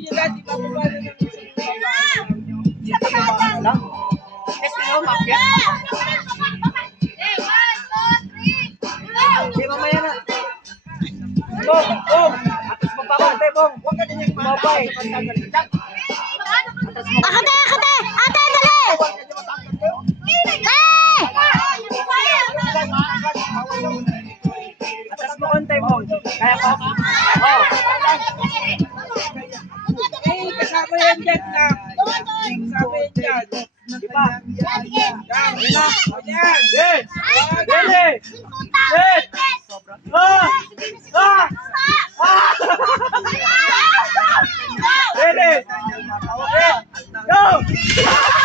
nyo lahat, ipapabala ng Lang. Kasi nyo, mafia. Hindi, mamaya na. Bong! Bong! Atas mo pa ate, Bong. Huwag ka din yung mabay. Akate! Akate! Ate, dali! Atas mo konti, Bong. Kaya pa? Oh. Eh, kasama yan dyan na. Kasama yan dyan. Di ba? Yan. Yan. Yes! Ready! Set! Ah! Ah! Ah! Ready! Go!